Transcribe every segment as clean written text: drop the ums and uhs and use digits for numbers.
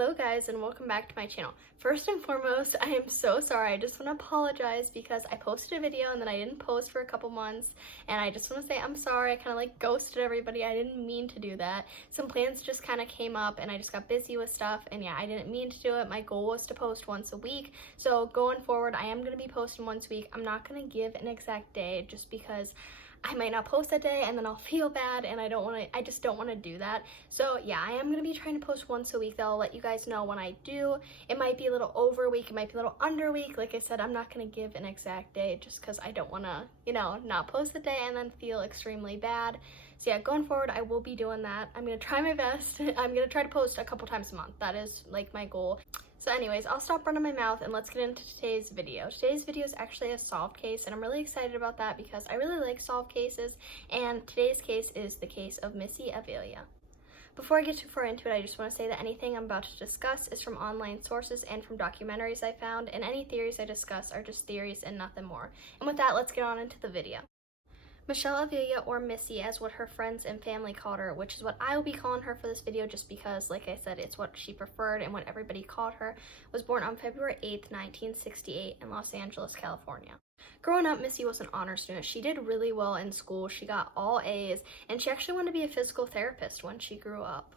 Hello guys and welcome back to my channel. First and foremost, I am so sorry. I just want to apologize because I posted a video and then I didn't post for a couple months, and I just want to say I'm sorry. I kind of like ghosted everybody. I didn't mean to do that. Some plans just kind of came up and I just got busy with stuff, and yeah, I didn't mean to do it. My goal was to post once a week. So going forward, I am going to be posting once a week. I'm not going to give an exact day just because I might not post that day and then I'll feel bad, and I just don't want to do that. So yeah, I am going to be trying to post once a week though. I'll let you guys know when I do. It might be a little over a week, it might be a little under a week. Like I said, I'm not going to give an exact day just because I don't want to, not post the day and then feel extremely bad. So yeah, going forward, I will be doing that. I'm going to try my best. I'm going to try to post a couple times a month. That is like my goal. So anyways, I'll stop running my mouth and let's get into today's video. Today's video is actually a solved case, and I'm really excited about that because I really like solved cases, and today's case is the case of Missy Avila. Before I get too far into it, I just want to say that anything I'm about to discuss is from online sources and from documentaries I found, and any theories I discuss are just theories and nothing more. And with that, let's get on into the video. Michelle Avila, or Missy as what her friends and family called her, which is what I will be calling her for this video just because, like I said, it's what she preferred and what everybody called her, was born on February 8th, 1968 in Los Angeles, California. Growing up, Missy was an honor student. She did really well in school. She got all A's, and she actually wanted to be a physical therapist when she grew up.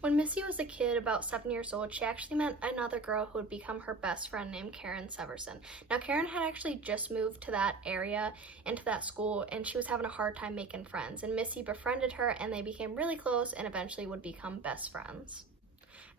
When Missy was a kid, about 7 years old, she actually met another girl who would become her best friend named Karen Severson. Now, Karen had actually just moved to that area and to that school, and she was having a hard time making friends. And Missy befriended her, and they became really close and eventually would become best friends.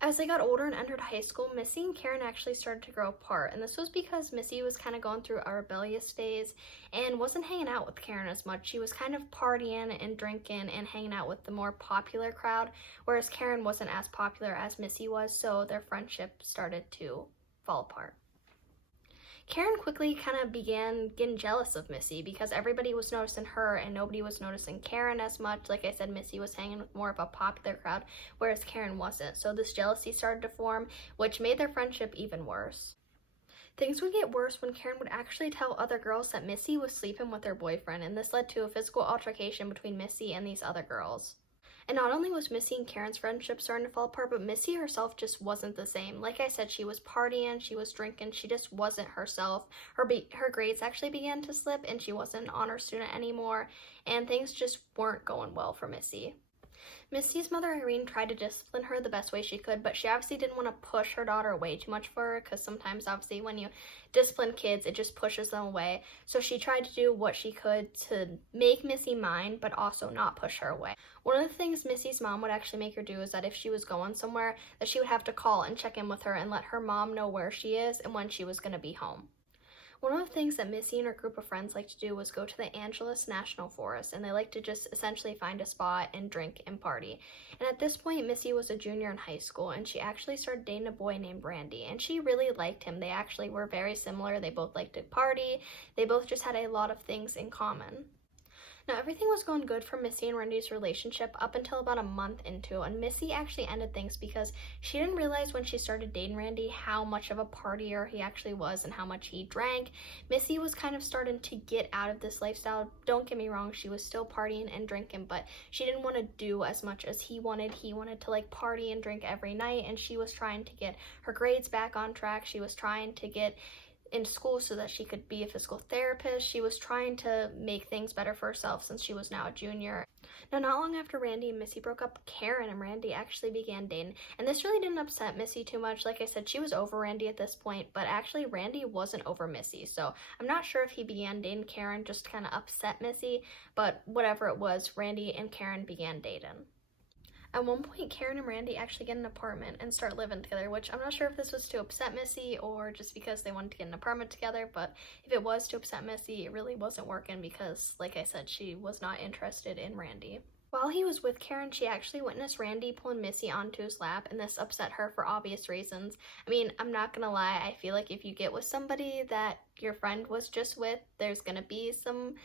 As they got older and entered high school, Missy and Karen actually started to grow apart, and this was because Missy was kind of going through a rebellious phase and wasn't hanging out with Karen as much. She was kind of partying and drinking and hanging out with the more popular crowd, whereas Karen wasn't as popular as Missy was, so their friendship started to fall apart. Karen quickly kind of began getting jealous of Missy because everybody was noticing her and nobody was noticing Karen as much. Like I said, Missy was hanging with more of a popular crowd, whereas Karen wasn't. So this jealousy started to form, which made their friendship even worse. Things would get worse when Karen would actually tell other girls that Missy was sleeping with her boyfriend, and this led to a physical altercation between Missy and these other girls. And not only was Missy and Karen's friendship starting to fall apart, but Missy herself just wasn't the same. Like I said, she was partying, she was drinking, she just wasn't herself. Her grades actually began to slip, and she wasn't an honor student anymore, and things just weren't going well for Missy. Missy's mother, Irene, tried to discipline her the best way she could, but she obviously didn't want to push her daughter away too much for her, because sometimes, obviously, when you discipline kids, it just pushes them away. So she tried to do what she could to make Missy mind, but also not push her away. One of the things Missy's mom would actually make her do is that if she was going somewhere, that she would have to call and check in with her and let her mom know where she is and when she was going to be home. One of the things that Missy and her group of friends liked to do was go to the Angeles National Forest, and they liked to just essentially find a spot and drink and party. And at this point, Missy was a junior in high school, and she actually started dating a boy named Randy, and she really liked him. They actually were very similar. They both liked to party. They both just had a lot of things in common. Now, everything was going good for Missy and Randy's relationship up until about a month into, and Missy actually ended things because she didn't realize when she started dating Randy how much of a partier he actually was and how much he drank. Missy was kind of starting to get out of this lifestyle. Don't get me wrong, she was still partying and drinking, but she didn't want to do as much as he wanted. He wanted to like party and drink every night, and she was trying to get her grades back on track. She was trying to get in school so that she could be a physical therapist. She was trying to make things better for herself since she was now a junior. Now, not long after Randy and Missy broke up, Karen and Randy actually began dating, and this really didn't upset Missy too much. Like I said, she was over Randy at this point, but actually Randy wasn't over Missy, so I'm not sure if he began dating Karen just to kind of upset Missy, but whatever it was, Randy and Karen began dating. At one point, Karen and Randy actually get an apartment and start living together, which I'm not sure if this was to upset Missy or just because they wanted to get an apartment together, but if it was to upset Missy, it really wasn't working because, like I said, she was not interested in Randy. While he was with Karen, she actually witnessed Randy pulling Missy onto his lap, and this upset her for obvious reasons. I mean, I'm not gonna lie, I feel like if you get with somebody that your friend was just with, there's gonna be some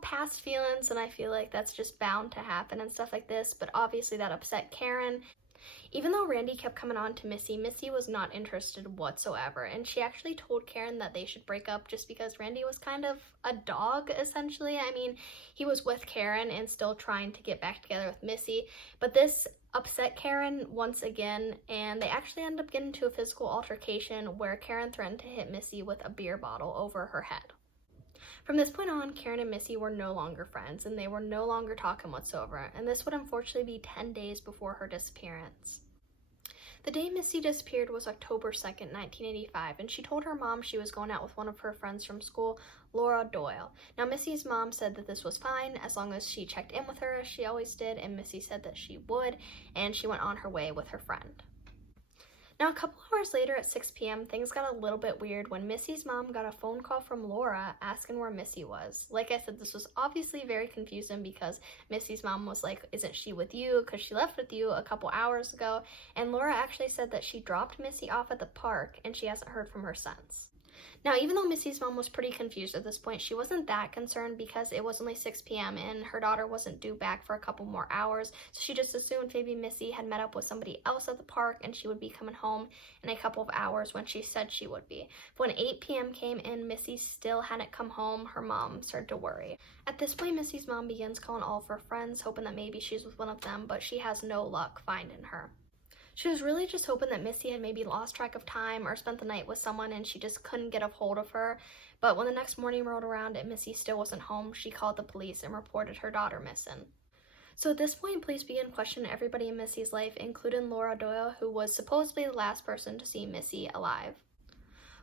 past feelings, and I feel like that's just bound to happen and stuff like this, but obviously that upset Karen. Even though Randy kept coming on to Missy, Missy was not interested whatsoever, and she actually told Karen that they should break up just because Randy was kind of a dog, essentially. I mean, he was with Karen and still trying to get back together with Missy, but this upset Karen once again, and they actually ended up getting into a physical altercation where Karen threatened to hit Missy with a beer bottle over her head. From this point on, Karen and Missy were no longer friends, and they were no longer talking whatsoever, and this would unfortunately be 10 days before her disappearance. The day Missy disappeared was October 2nd, 1985, and she told her mom she was going out with one of her friends from school, Laura Doyle. Now, Missy's mom said that this was fine as long as she checked in with her as she always did, and Missy said that she would, and she went on her way with her friend. Now, a couple hours later at 6 p.m., things got a little bit weird when Missy's mom got a phone call from Laura asking where Missy was. Like I said, this was obviously very confusing because Missy's mom was like, isn't she with you? Because she left with you a couple hours ago. And Laura actually said that she dropped Missy off at the park and she hasn't heard from her since. Now, even though Missy's mom was pretty confused at this point, she wasn't that concerned because it was only 6 p.m. and her daughter wasn't due back for a couple more hours, so she just assumed maybe Missy had met up with somebody else at the park and she would be coming home in a couple of hours when she said she would be. But when 8 p.m. came and Missy still hadn't come home, her mom started to worry. At this point, Missy's mom begins calling all of her friends, hoping that maybe she's with one of them, but she has no luck finding her. She was really just hoping that Missy had maybe lost track of time or spent the night with someone and she just couldn't get a hold of her. But when the next morning rolled around and Missy still wasn't home, she called the police and reported her daughter missing. So at this point, police began questioning everybody in Missy's life, including Laura Doyle, who was supposedly the last person to see Missy alive.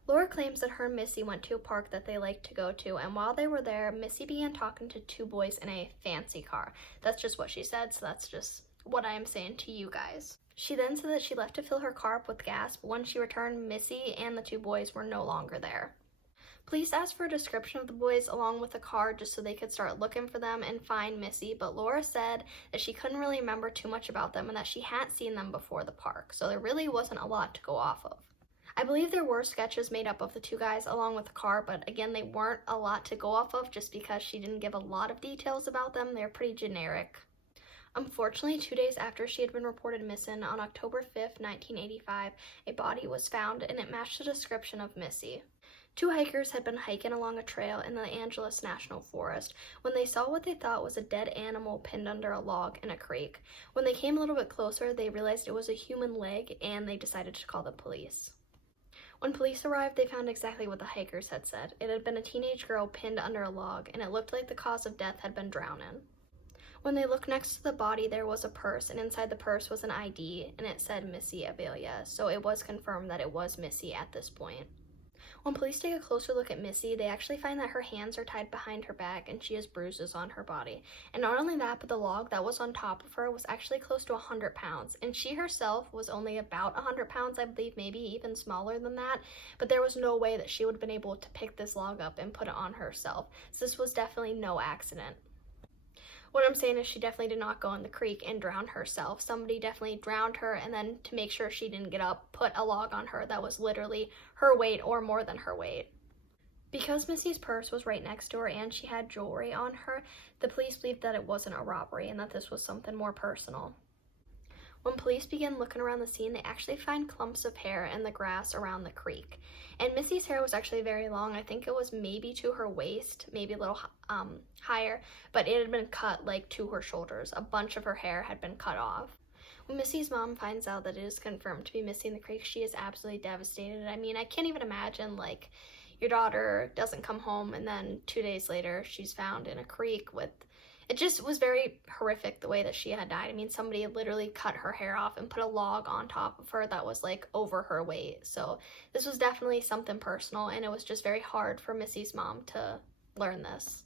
Laura claims that her and Missy went to a park that they liked to go to, and while they were there, Missy began talking to two boys in a fancy car. That's just what she said, so that's just what I am saying to you guys. She then said that she left to fill her car up with gas, but when she returned, Missy and the two boys were no longer there. Police asked for a description of the boys along with the car just so they could start looking for them and find Missy, but Laura said that she couldn't really remember too much about them and that she hadn't seen them before the park, so there really wasn't a lot to go off of. I believe there were sketches made up of the two guys along with the car, but again, they weren't a lot to go off of just because she didn't give a lot of details about them. They're pretty generic. Unfortunately, 2 days after she had been reported missing, on October 5th, 1985, a body was found and it matched the description of Missy. Two hikers had been hiking along a trail in the Angeles National Forest when they saw what they thought was a dead animal pinned under a log in a creek. When they came a little bit closer, they realized it was a human leg and they decided to call the police. When police arrived, they found exactly what the hikers had said. It had been a teenage girl pinned under a log, and it looked like the cause of death had been drowning. When they looked next to the body, there was a purse, and inside the purse was an ID, and it said Missy Avila, so it was confirmed that it was Missy at this point. When police take a closer look at Missy, they actually find that her hands are tied behind her back and she has bruises on her body. And not only that, but the log that was on top of her was actually close to 100 pounds. And she herself was only about 100 pounds, I believe, maybe even smaller than that. But there was no way that she would have been able to pick this log up and put it on herself. So this was definitely no accident. What I'm saying is she definitely did not go in the creek and drown herself. Somebody definitely drowned her, and then to make sure she didn't get up, put a log on her that was literally her weight or more than her weight. Because Missy's purse was right next to her and she had jewelry on her, the police believed that it wasn't a robbery and that this was something more personal. When police began looking around the scene, they actually find clumps of hair in the grass around the creek. And Missy's hair was actually very long. I think it was maybe to her waist, maybe a little higher, but it had been cut like to her shoulders. A bunch of her hair had been cut off. When Missy's mom finds out that it is confirmed to be Missy in the creek, she is absolutely devastated. I mean, I can't even imagine, like, your daughter doesn't come home and then 2 days later she's found in a creek with... It just was very horrific the way that she had died. I mean, somebody literally cut her hair off and put a log on top of her that was like over her weight. So this was definitely something personal, and it was just very hard for Missy's mom to learn this.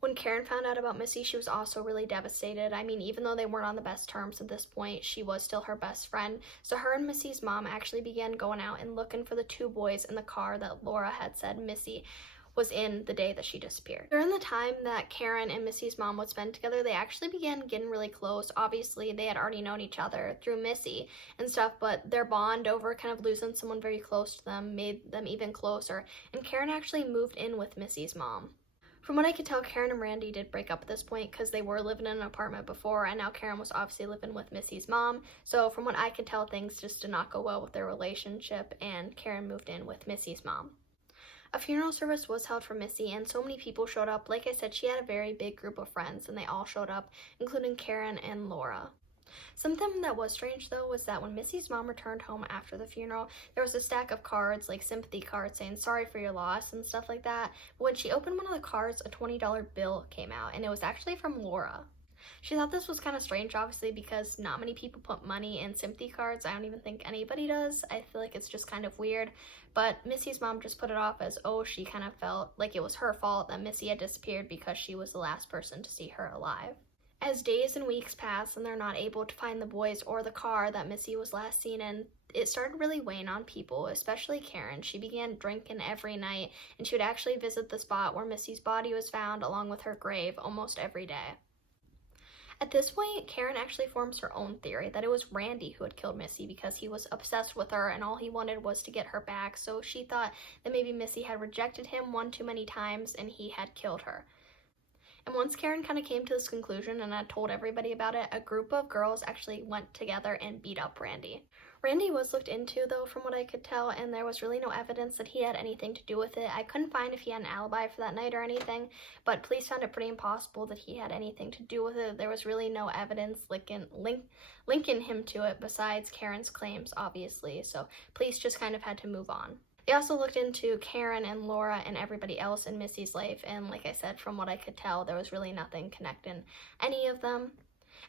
When Karen found out about Missy, she was also really devastated. I mean, even though they weren't on the best terms at this point, she was still her best friend. So her and Missy's mom actually began going out and looking for the two boys in the car that Laura had said Missy was in the day that she disappeared. During the time that Karen and Missy's mom would spend together, they actually began getting really close. Obviously, they had already known each other through Missy and stuff, but their bond over kind of losing someone very close to them made them even closer, and Karen actually moved in with Missy's mom. From what I could tell, Karen and Randy did break up at this point because they were living in an apartment before, and now Karen was obviously living with Missy's mom. So from what I could tell, things just did not go well with their relationship, and Karen moved in with Missy's mom. A funeral service was held for Missy, and so many people showed up. Like I said, she had a very big group of friends, and they all showed up, including Karen and Laura. Something that was strange though was that when Missy's mom returned home after the funeral, there was a stack of cards, like sympathy cards saying sorry for your loss and stuff like that. But when she opened one of the cards, a $20 bill came out, and it was actually from Laura. She thought this was kind of strange, obviously, because not many people put money in sympathy cards. I don't even think anybody does. I feel like it's just kind of weird. But Missy's mom just put it off as, oh, she kind of felt like it was her fault that Missy had disappeared because she was the last person to see her alive. As days and weeks pass and they're not able to find the boys or the car that Missy was last seen in, it started really weighing on people, especially Karen. She began drinking every night, and she would actually visit the spot where Missy's body was found along with her grave almost every day. At this point, Karen actually forms her own theory that it was Randy who had killed Missy because he was obsessed with her and all he wanted was to get her back, so she thought that maybe Missy had rejected him one too many times and he had killed her. And once Karen kind of came to this conclusion and had told everybody about it, a group of girls actually went together and beat up Randy. Randy was looked into though, from what I could tell, and there was really no evidence that he had anything to do with it. I couldn't find if he had an alibi for that night or anything, but police found it pretty impossible that he had anything to do with it. There was really no evidence linking him to it besides Karen's claims, obviously, so police just kind of had to move on. They also looked into Karen and Laura and everybody else in Missy's life, and like I said, from what I could tell, there was really nothing connecting any of them.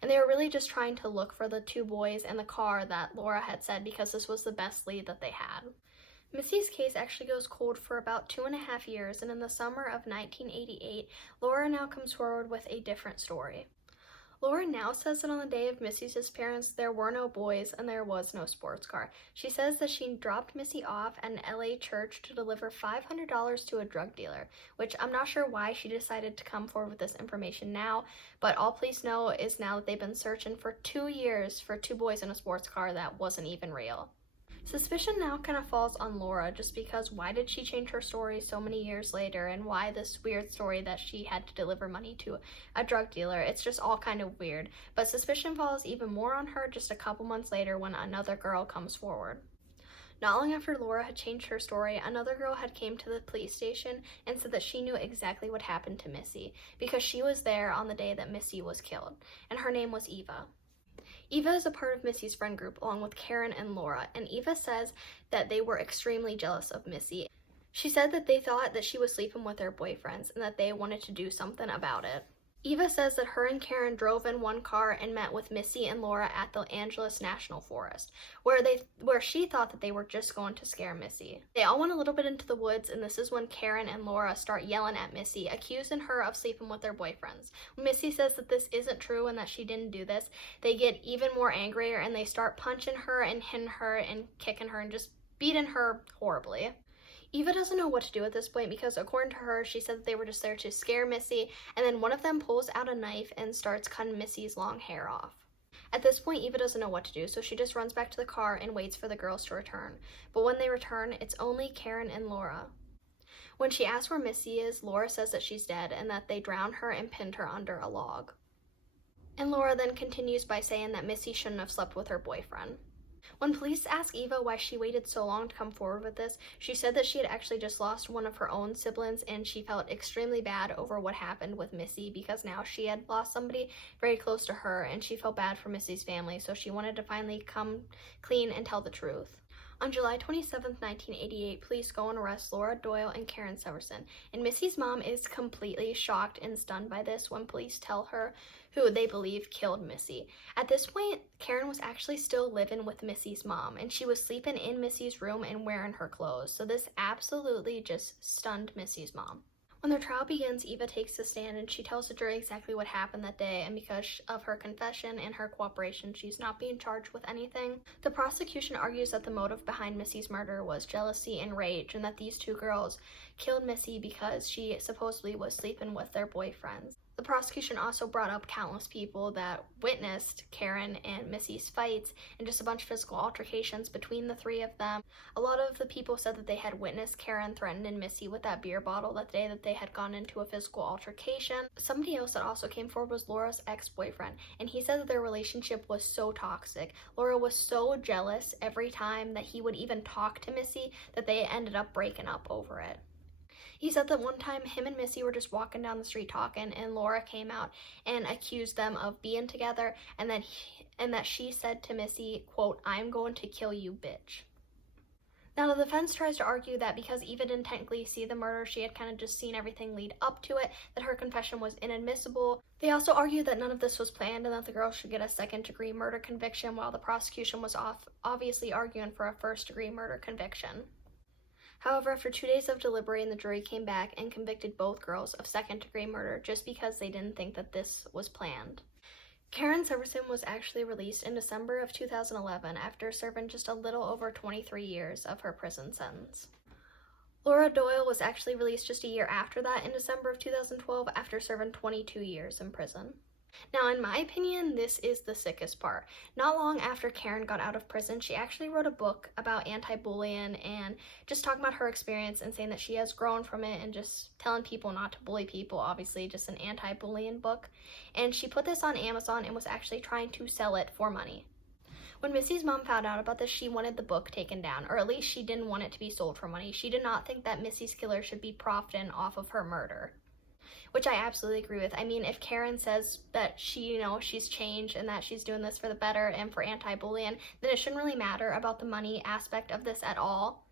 And they were really just trying to look for the two boys and the car that Laura had said because this was the best lead that they had. Missy's case actually goes cold for about 2.5 years, and in the summer of 1988, Laura now comes forward with a different story. Laura now says that on the day of Missy's disappearance, there were no boys and there was no sports car. She says that she dropped Missy off at an LA church to deliver $500 to a drug dealer, which I'm not sure why she decided to come forward with this information now, but all police know is now that they've been searching for 2 years for two boys in a sports car that wasn't even real. Suspicion now kind of falls on Laura just because why did she change her story so many years later, and why this weird story that she had to deliver money to a drug dealer. It's just all kind of weird. But suspicion falls even more on her just a couple months later when another girl comes forward. Not long after Laura had changed her story, another girl had came to the police station and said that she knew exactly what happened to Missy because she was there on the day that Missy was killed, and her name was Eva. Eva is a part of Missy's friend group along with Karen and Laura, and Eva says that they were extremely jealous of Missy. She said that they thought that she was sleeping with their boyfriends and that they wanted to do something about it. Eva says that her and Karen drove in one car and met with Missy and Laura at the Angeles National Forest, where she thought that they were just going to scare Missy. They all went a little bit into the woods, and this is when Karen and Laura start yelling at Missy, accusing her of sleeping with their boyfriends. When Missy says that this isn't true and that she didn't do this, they get even more angrier and they start punching her and hitting her and kicking her and just beating her horribly. Eva doesn't know what to do at this point because according to her, she said that they were just there to scare Missy, and then one of them pulls out a knife and starts cutting Missy's long hair off. At this point, Eva doesn't know what to do, so she just runs back to the car and waits for the girls to return. But when they return, it's only Karen and Laura. When she asks where Missy is, Laura says that she's dead and that they drowned her and pinned her under a log. And Laura then continues by saying that Missy shouldn't have slept with her boyfriend. When police asked Eva why she waited so long to come forward with this, she said that she had actually just lost one of her own siblings and she felt extremely bad over what happened with Missy because now she had lost somebody very close to her and she felt bad for Missy's family, so she wanted to finally come clean and tell the truth. On July 27, 1988, police go and arrest Laura Doyle and Karen Severson, and Missy's mom is completely shocked and stunned by this when police tell her who they believe killed Missy. At this point, Karen was actually still living with Missy's mom, and she was sleeping in Missy's room and wearing her clothes, so this absolutely just stunned Missy's mom. When their trial begins, Eva takes the stand and she tells the jury exactly what happened that day, and because of her confession and her cooperation, she's not being charged with anything. The prosecution argues that the motive behind Missy's murder was jealousy and rage, and that these two girls killed Missy because she supposedly was sleeping with their boyfriends. The prosecution also brought up countless people that witnessed Karen and Missy's fights and just a bunch of physical altercations between the three of them. A lot of the people said that they had witnessed Karen threatening Missy with that beer bottle that day that they had gone into a physical altercation. Somebody else that also came forward was Laura's ex-boyfriend, and he said that their relationship was so toxic. Laura was so jealous every time that he would even talk to Missy that they ended up breaking up over it. He said that one time him and Missy were just walking down the street talking, and Laura came out and accused them of being together, and and that she said to Missy, quote, "I'm going to kill you, bitch." Now, the defense tries to argue that because Eva didn't technically see the murder, she had kind of just seen everything lead up to it, that her confession was inadmissible. They also argue that none of this was planned and that the girl should get a second-degree murder conviction, while the prosecution was obviously arguing for a first-degree murder conviction. However, after 2 days of deliberating, the jury came back and convicted both girls of second-degree murder just because they didn't think that this was planned. Karen Severson was actually released in December of 2011 after serving just a little over 23 years of her prison sentence. Laura Doyle was actually released just a year after that in December of 2012 after serving 22 years in prison. Now, in my opinion, this is the sickest part. Not long after Karen got out of prison, she actually wrote a book about anti-bullying and just talking about her experience and saying that she has grown from it and just telling people not to bully people, obviously just an anti-bullying book. And she put this on Amazon and was actually trying to sell it for money. When Missy's mom found out about this, she wanted the book taken down, or at least she didn't want it to be sold for money. She did not think that Missy's killer should be profiting off of her murder, which I absolutely agree with. I mean, if Karen says that she's changed and that she's doing this for the better and for anti-bullying, then it shouldn't really matter about the money aspect of this at all.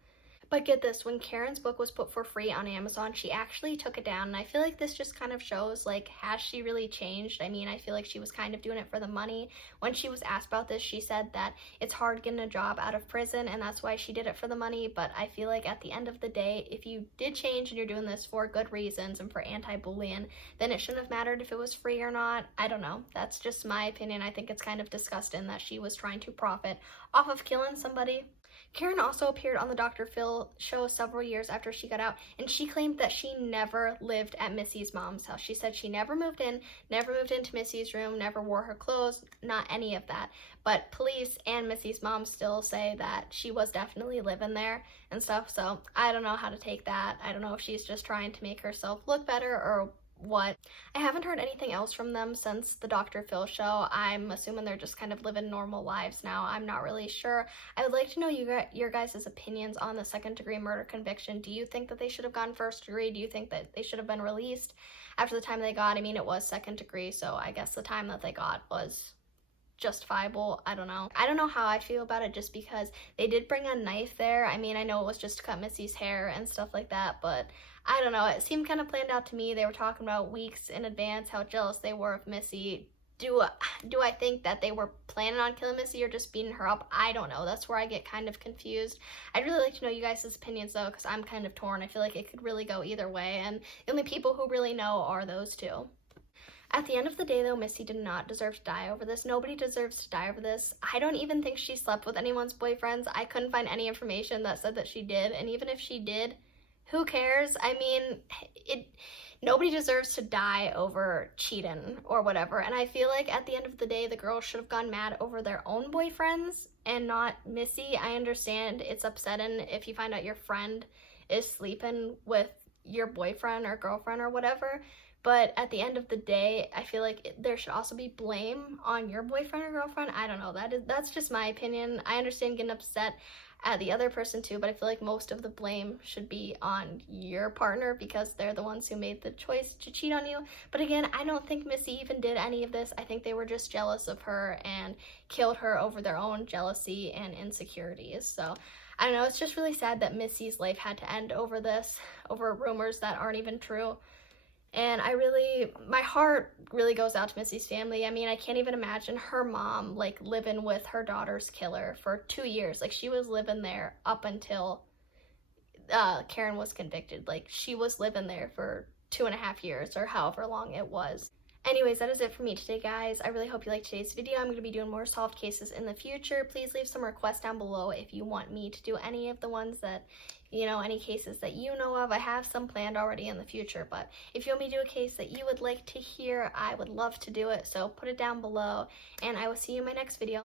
But get this, when Karen's book was put for free on Amazon, she actually took it down, and I feel like this just kind of shows, like, has she really changed? I mean, I feel like she was kind of doing it for the money. When she was asked about this, she said that it's hard getting a job out of prison, and that's why she did it for the money, but I feel like at the end of the day, if you did change and you're doing this for good reasons and for anti-bullying, then it shouldn't have mattered if it was free or not. I don't know. That's just my opinion. I think it's kind of disgusting that she was trying to profit off of killing somebody. Karen also appeared on the Dr. Phil show several years after she got out, and she claimed that she never lived at Missy's mom's house. She said she never moved into Missy's room, never wore her clothes, not any of that. But police and Missy's mom still say that she was definitely living there and stuff, so I don't know how to take that. I don't know if she's just trying to make herself look better or what. I haven't heard anything else from them since the Dr. Phil show. I'm assuming they're just kind of living normal lives now. I'm not really sure. I would like to know your guys' opinions on the second-degree murder conviction. Do you think that they should have gone first degree? Do you think that they should have been released after the time they got? I mean, it was second degree, so I guess the time that they got was justifiable. I don't know. I don't know how I feel about it just because they did bring a knife there. I mean, I know it was just to cut Missy's hair and stuff like that, but I don't know. It seemed kind of planned out to me. They were talking about weeks in advance how jealous they were of Missy. Do I think that they were planning on killing Missy or just beating her up? I don't know. That's where I get kind of confused. I'd really like to know you guys' opinions though, because I'm kind of torn. I feel like it could really go either way, and the only people who really know are those two. At the end of the day, though, Missy did not deserve to die over this. Nobody deserves to die over this. I don't even think she slept with anyone's boyfriends. I couldn't find any information that said that she did, and even if she did, who cares? I mean, nobody deserves to die over cheating or whatever, and I feel like at the end of the day, the girls should have gone mad over their own boyfriends and not Missy. I understand it's upsetting if you find out your friend is sleeping with your boyfriend or girlfriend or whatever, but at the end of the day, I feel like there should also be blame on your boyfriend or girlfriend. I don't know. That's just my opinion. I understand getting upset at the other person too, but I feel like most of the blame should be on your partner because they're the ones who made the choice to cheat on you. But again, I don't think Missy even did any of this. I think they were just jealous of her and killed her over their own jealousy and insecurities. So I don't know. It's just really sad that Missy's life had to end over this, over rumors that aren't even true. And my heart really goes out to Missy's family. I mean, I can't even imagine her mom, like, living with her daughter's killer for 2 years. Like, she was living there up until Karen was convicted. Like, she was living there for 2.5 years or however long it was. Anyways, that is it for me today, guys. I really hope you liked today's video. I'm going to be doing more solved cases in the future. Please leave some requests down below if you want me to do any of the ones that, any cases that you know of. I have some planned already in the future, but if you want me to do a case that you would like to hear, I would love to do it. So put it down below, and I will see you in my next video.